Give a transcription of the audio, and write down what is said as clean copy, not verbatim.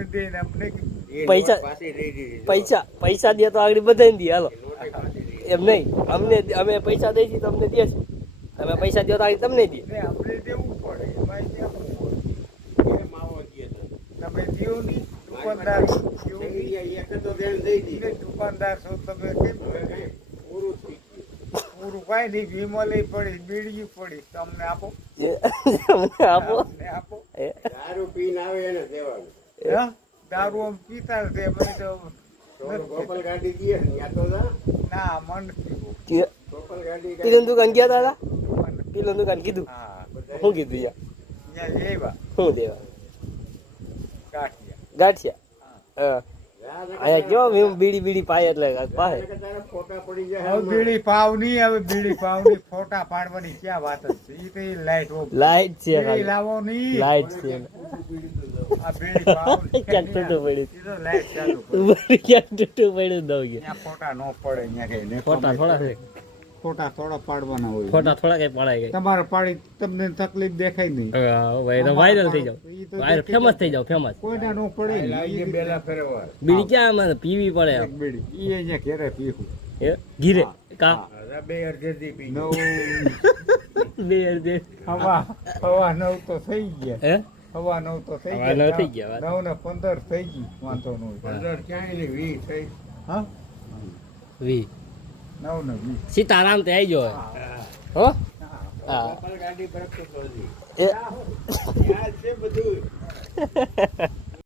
અમને દે ને અમને પૈસા દે તો આગળ બધાને દે હાલો એમ નહીં અમે પૈસા દઈએ છીએ તો અમને દેશું તમે પૈસા દો તો આગળ તમને દે અમને દેવું પડે ભાઈ તમે દો નહીં દુકાનદાર દુકાનદાર છો તમે કેમ પૂરું કઈ નહીં વિમલી પડી બીડી પડી તમને આપો આપો આપો દારૂ પીને આવે એને દેવાનું દારૂ આમ પીતા છે મને તો ગોપાલ ગાડી દે યા તો ના મન ગોપાલ ગાડી પીલન દુકાન ગયા દાદા પીલન દુકાન કીધું હા શું કીધું યાર ત્યાં લેવા શું દેવા ગાંઠિયા ગાંઠિયા હા અહીંયા કેવો બીડી પાય એટલે પાય ફોટા પડી જાય હવે બીડી પાવ નહીં હવે બીડી પાવ ની ફોટા પાડવાની ક્યાં વાત જ છે ઈ તો લાઈટ લાઈટ છે બીડી લાવો નહીં લાઈટ છે આ બીડી પાવ ક્યાંક તૂટું પડ્યું ઈ તો લાઈટ ચાલુ ક્યાંક તૂટું પડ્યું દઉં ત્યાં ફોટા નો પડે અહીંયા કઈ ફોટા થોડા છે ફોટા થોડા પાડવાના હોય ફોટા થોડા કઈ પડાય ગઈ તમારે પાડી તમને તકલીફ દેખાય નહીં ભાઈ તો વાયરલ થઈ જાવ વાયરલ ફેમસ થઈ જાવ ફેમસ કોઈને નો પડે બેલા ફેરવા બીડી ક્યાં મને પીવી પડે બીડી ઈ અહીંયા ઘરે પીવું એ ઘીરે કા બે અડધી પી નવ બે અડધે હવા નવ તો થઈ ગયા હે હવા નવ તો થઈ હવા નવ થઈ ગયા. 9 ને 15 થઈ ગઈ વાંધો નો 15 ક્યાંય નહીં 20 થઈ હા વી 9 ને 20 સીતારામ તે આવી ગયો હો હા ગોપાલ ગાડી બરફ તો કરી એ યાદ છે બધું